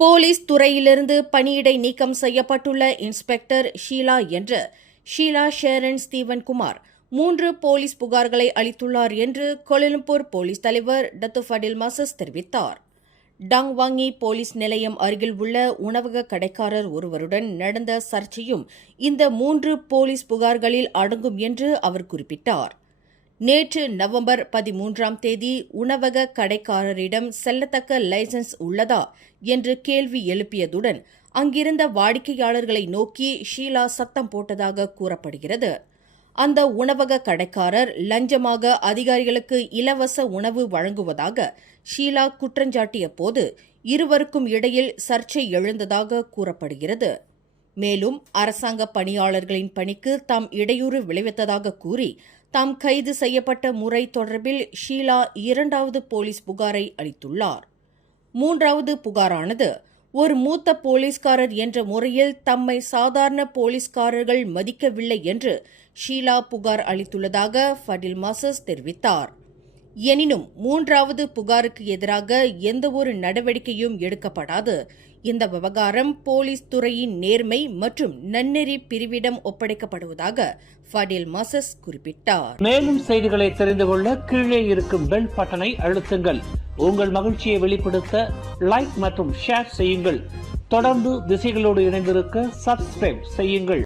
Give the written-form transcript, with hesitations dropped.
Police துறையிலிருந்து பணியிடை நீக்கம் செய்யப்பட்டுள்ள இன்ஸ்பெக்டர் ஷீலா என்ற ஷீலா ஷேரன் ஸ்டீவன்குமார் 3 போலீஸ் புகார்களை அளித்துள்ளார் என்று கோலாலம்பூர் போலீஸ் தலைவர் டத்து ஃபடில் மாசஸ் தெரிவித்தார். டங்வாங்கி போலீஸ் நிலையம் அருகில் உள்ள உணவக கடைக்காரர் ஒருவருடன் நடந்த சர்ச்சையும் இந்த 3 போலீஸ் புகார்களில் அடங்கும் என்று அவர் குறிப்பிட்டார். நேற்று நவம்பர் 13ஆம் தேதி உணவக கடைக்காரரிடம் செல்லத்தக்க லைசன்ஸ் உள்ளதா என்று கேள்வி எழுப்பியதுடன் அங்கிருந்த வாடிக்கையாளர்களை நோக்கி ஷீலா சத்தம் போட்டதாக கூறப்படுகிறது. அந்த உணவக கடைக்காரர் லஞ்சமாக அதிகாரிகளுக்கு இலவச உணவு வழங்குவதாக ஷீலா குற்றஞ்சாட்டிய போது இருவருக்கும் இடையில் சர்ச்சை எழுந்ததாக கூறப்படுகிறது. மேலும் அரசாங்க பணியாளர்களின் பணிக்கு தாம் இடையூறு விளைவித்ததாக கூறி தாம் கைது செய்யப்பட்ட முறை தொடர்பில் ஷீலா 2வது போலீஸ் புகாரை அளித்துள்ளார். 3வது புகாரானது ஒரு மூத்த போலீஸ்காரர் என்ற முறையில் தம்மை சாதாரண போலீஸ்காரர்கள் மதிக்கவில்லை என்று ஷீலா புகார் அளித்துள்ளதாக ஃபடில் மாசஸ் தெரிவித்தார். எனினும் 3வது புகாருக்கு எதிராக எந்தவொரு நடவடிக்கையும் எடுக்கப்படாது. இந்த விவகாரம் போலீஸ் துறையின் நேர்மை மற்றும் நன்னெறி பிரிவிடம் ஒப்படைக்கப்படுவதாக ஃபடில் மாசஸ் குறிப்பிட்டார். மேலும் செய்திகளை தெரிந்து கொள்ள கீழே இருக்கும் பெல் பட்டனை அழுத்துங்கள். உங்கள் மகிழ்ச்சியை வெளிப்படுத்த லைக் மற்றும் ஷேர் செய்யுங்கள். தொடர்ந்து திசைகளோடு இணைந்திருக்க சப்ஸ்கிரைப் செய்யுங்கள்.